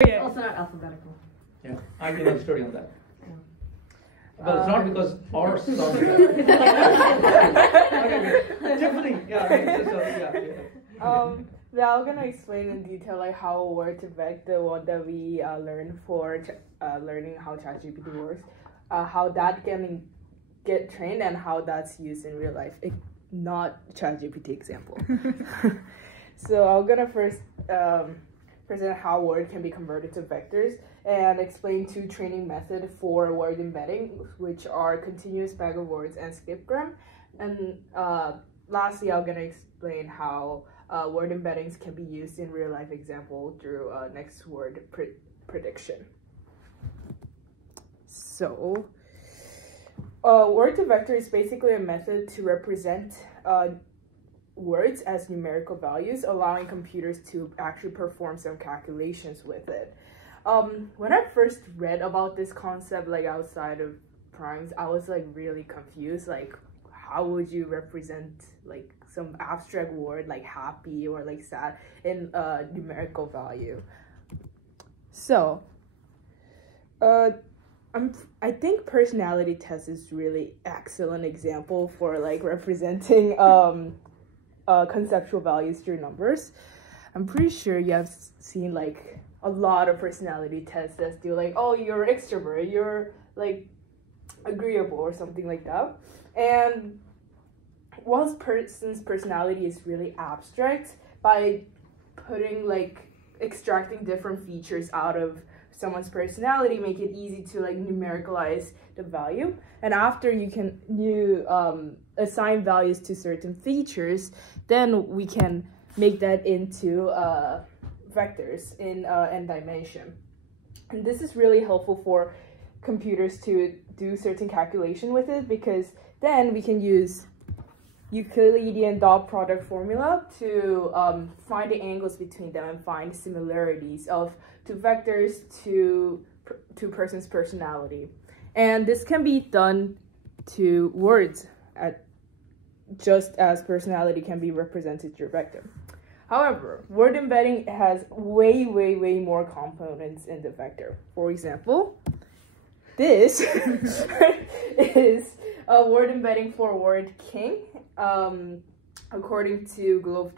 It's also not alphabetical. Yeah, I did a story on that. Yeah. But it's not because ours sounds okay, definitely, yeah. Now I'm gonna explain in detail like how Word2Vec, the one that we learned for learning how ChatGPT works, how that can get trained and how that's used in real life. Not ChatGPT example. So I'm gonna first present how word can be converted to vectors and explain two training methods for word embedding, which are continuous bag of words and skipgram. And lastly, I'm gonna explain how word embeddings can be used in real life example through next word prediction. So, word2vector is basically a method to represent words as numerical values, allowing computers to actually perform some calculations with it. When I first read about this concept, like outside of primes, I was like really confused. Like, how would you represent like some abstract word like happy or like sad in a numerical value? So, I think personality test is really excellent example for like representing conceptual values through numbers. I'm pretty sure you have seen like a lot of personality tests that do like, oh, you're extrovert, you're like agreeable or something like that. And once person's personality is really abstract, by putting like extracting different features out of someone's personality, make it easy to like numericalize the value. And after you assign values to certain features, then we can make that into vectors in n dimension. And this is really helpful for computers to do certain calculation with it, because then we can use Euclidean dot product formula to find the angles between them and find similarities of two vectors to person's personality. And this can be done to words just as personality can be represented through vector. However, word embedding has way more components in the vector. For example, this is a word embedding for word king, according to Globe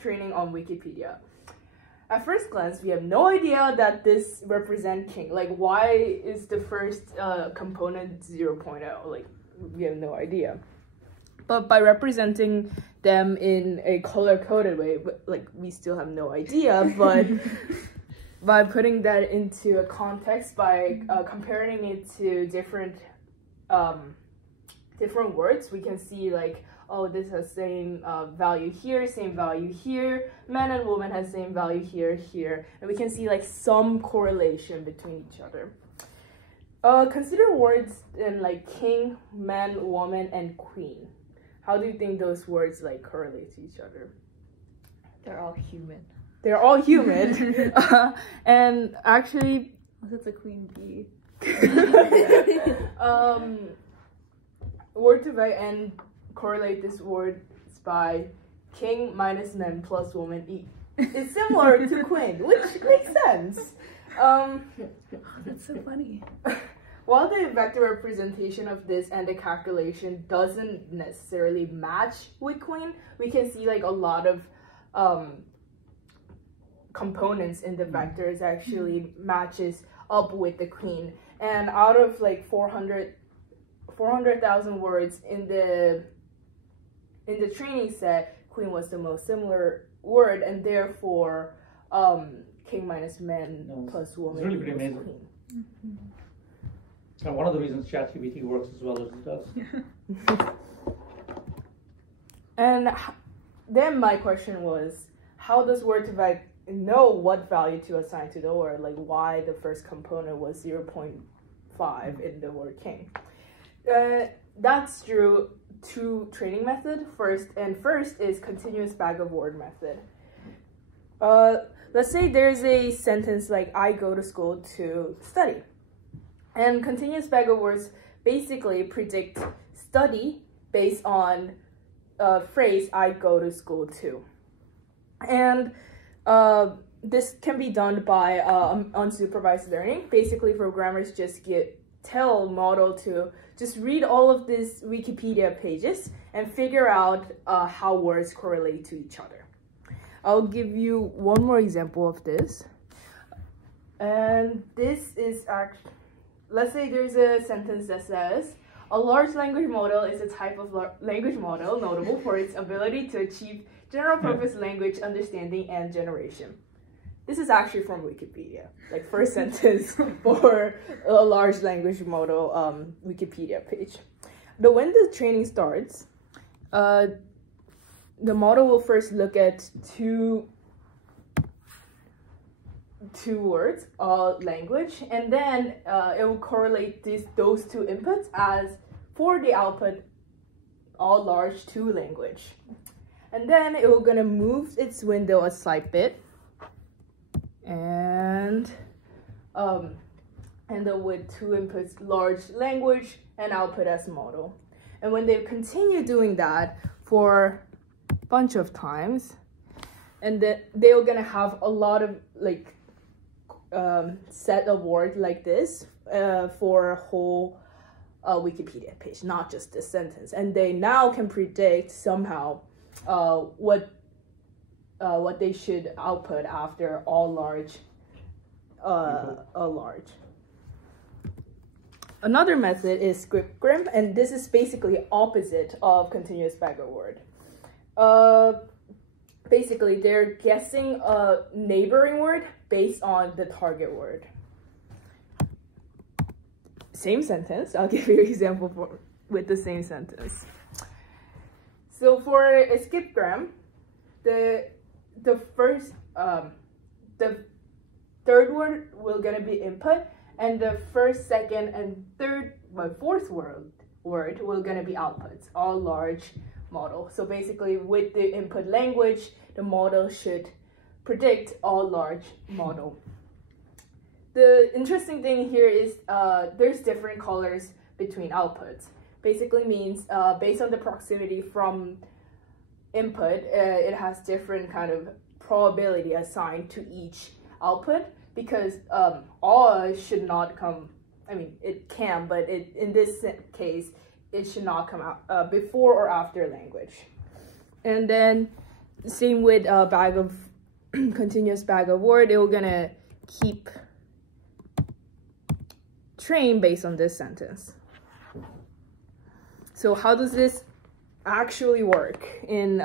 Training on Wikipedia. At first glance, we have no idea that this represents king. Like, why is the first component 0.0? Like, we have no idea. But by representing them in a color-coded way, like, we still have no idea, but by putting that into a context, by comparing it to different words, we can see like, oh, this has same value here, same value here, man and woman has same value here, and we can see like some correlation between each other. Consider words in like king, man, woman, and queen. How do you think those words like correlate to each other? They're all human. They're all human. And actually, unless it's a queen bee. Word2Vec and correlate this word by king minus men plus woman e. It's similar to queen, which makes sense. That's so funny. While the vector representation of this and the calculation doesn't necessarily match with queen, we can see like a lot of components in the vectors actually matches up with the queen. And out of like 400,000 words in the training set, queen was the most similar word, and therefore king minus men plus woman it's really pretty amazing. queen. And one of the reasons ChatGPT works as well as it does. And then my question was, how does Word2Vec know what value to assign to the word? Like, why the first component was 0.5 in the word king? That's through two training methods. First is continuous bag of word method. Let's say there's a sentence like, I go to school to study. And continuous bag of words basically predict study based on phrase, I go to school too. And this can be done by unsupervised learning. Basically, programmers just tell model to just read all of these Wikipedia pages and figure out how words correlate to each other. I'll give you one more example of this. And this is actually, let's say there's a sentence that says, a large language model is a type of language model notable for its ability to achieve general purpose language understanding and generation. This is actually from Wikipedia, like first sentence for a large language model Wikipedia page. But when the training starts, the model will first look at two words, language, and then it will correlate those two inputs as for the output all large to language. And then it will gonna move its window a slight bit, and end up with two inputs, large language and output as model. And when they continue doing that for a bunch of times, and then they're gonna have a lot of like set of words like this for a whole Wikipedia page, not just this sentence. And they now can predict somehow what they should output after all large, Another method is ScriptGrim, and this is basically opposite of continuous backward word. Basically, they're guessing a neighboring word based on the target word. Same sentence. I'll give you an example with the same sentence. So for a ScriptGrim, the third word will gonna be input, and the first, second, and fourth word will gonna be outputs, all large model. So basically, with the input language, the model should predict all large model. The interesting thing here is there's different colors between outputs. Basically means based on the proximity from input, it has different kind of probability assigned to each output, because all should not come, I mean, it can, but in this case, it should not come out before or after language. And then same with continuous bag of word, it will gonna keep train based on this sentence. So how does this actually work in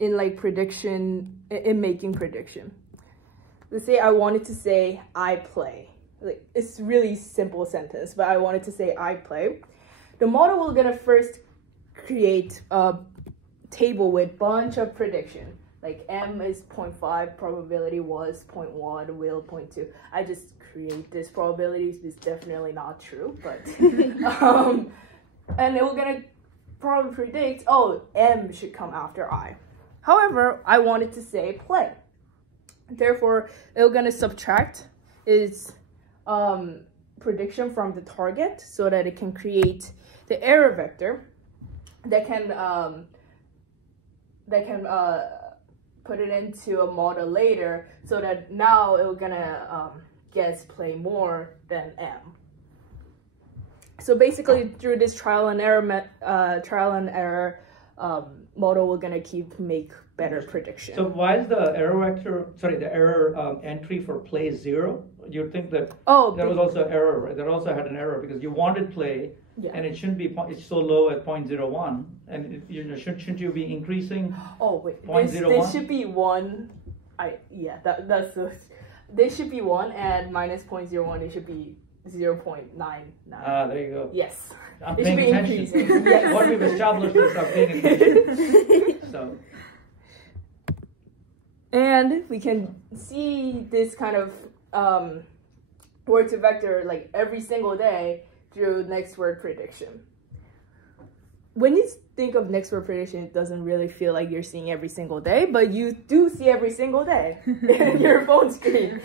like prediction, in making prediction? Let's say I wanted to say I play. Like, it's really simple sentence, but I wanted to say I play. The model will gonna first create a table with bunch of prediction. Like M is 0.5, probability was 0.1, will 0.2. I just create this probability. It's definitely not true, but and it will gonna probably predict, oh, M should come after I. However, I wanted to say play. Therefore, it's gonna subtract its prediction from the target so that it can create the error vector that can put it into a model later, so that now it's gonna guess play more than M. So basically, through this trial and error model, we're gonna make better prediction. So why is the error entry for play 0? You'd think that there was also an error, right? That also had an error because you wanted play, and it shouldn't be, it's so low at 0.01, and shouldn't you be increasing? Oh wait, 0.01? This should be 1. They should be 1, and minus 0.01, it should be 0.99. Ah, there you go. Yes. I'm paying attention. Yes. What we've established is I'm paying attention. So. And we can see this kind of Word2Vec like every single day through next word prediction. When you think of next word prediction, it doesn't really feel like you're seeing every single day, but you do see every single day in your phone screen.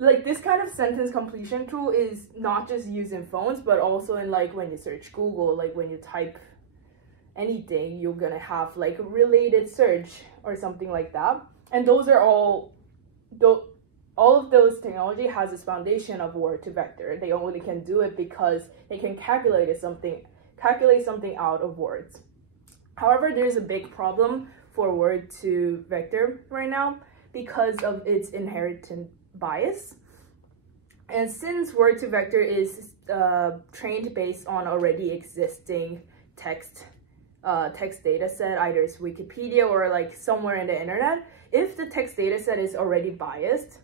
Like this kind of sentence completion tool is not just used in phones, but also in like when you search Google, like when you type anything, you're gonna have like related search or something like that. And those are all of those technology has this foundation of Word2Vector. They only can do it because they can calculate something out of words. However, there's a big problem for Word2Vector right now because of its inherent bias. And since Word2Vector is trained based on already existing text data set, either it's Wikipedia or like somewhere in the internet, if the text data set is already biased,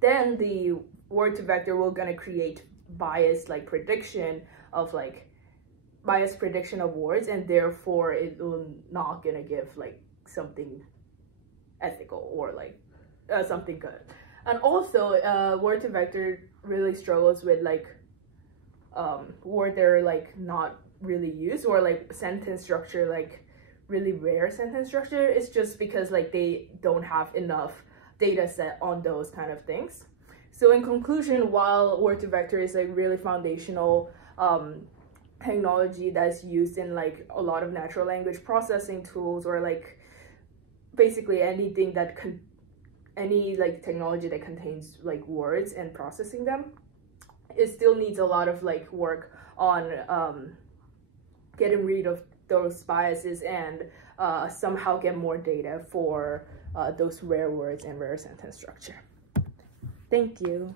then the Word2Vector will gonna create biased prediction of words, and therefore it will not gonna give like something ethical or something good. And also Word2Vector really struggles with word that are not really used, or sentence structure, really rare sentence structure. It's just because they don't have enough data set on those kind of things. So in conclusion, while Word2Vector is really foundational technology that's used in a lot of natural language processing tools, or basically anything that any technology that contains words and processing them, it still needs a lot of work on getting rid of those biases and somehow get more data for those rare words and rare sentence structure. Thank you.